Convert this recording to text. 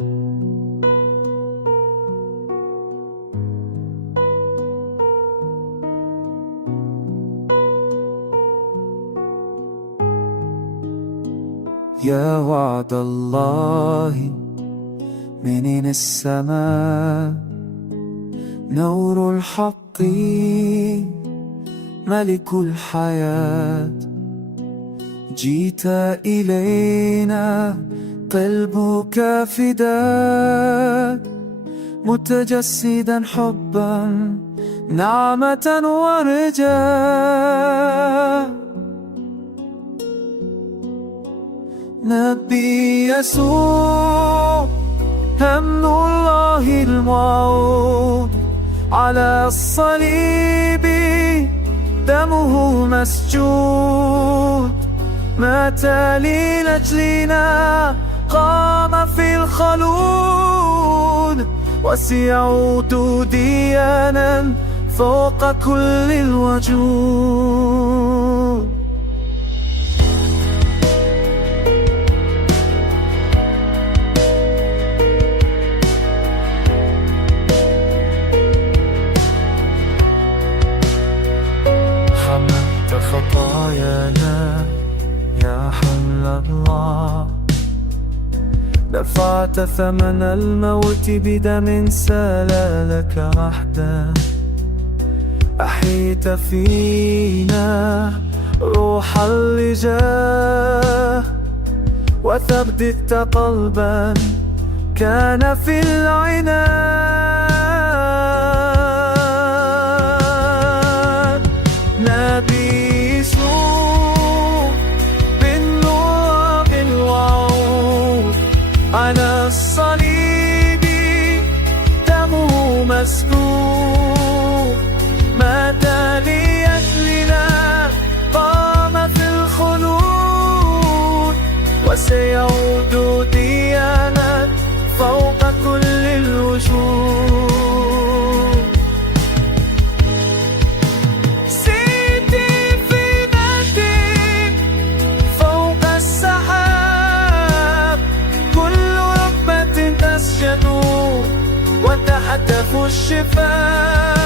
يا وعد الله من السماء، نور الحق ملك الحياة، جيت إلينا قلبك فداك، متجسدا حبا نعمة ورجاء. نبي يسوع هم الله الموعود، على الصليب دمه مسجود، مات لأجلنا قام في الخلود، وسيعود ديانا فوق كل الوجود. حملت خطايانا يا حمل الله، دفعت ثمن الموت بدم سلالك وحده، أحيت فينا روح اللجاه، وثبت قلبا كان في العناد. نبي يسوع بالنور بالوعود، على الصليب دمه مسكوب، مات لأجلنا قام في الخلود، وسيعود ديانا فوق كل الوجود. سيدي في مجدك فوق السحاب، كل ركبة تسجد وتهتف الشفاء.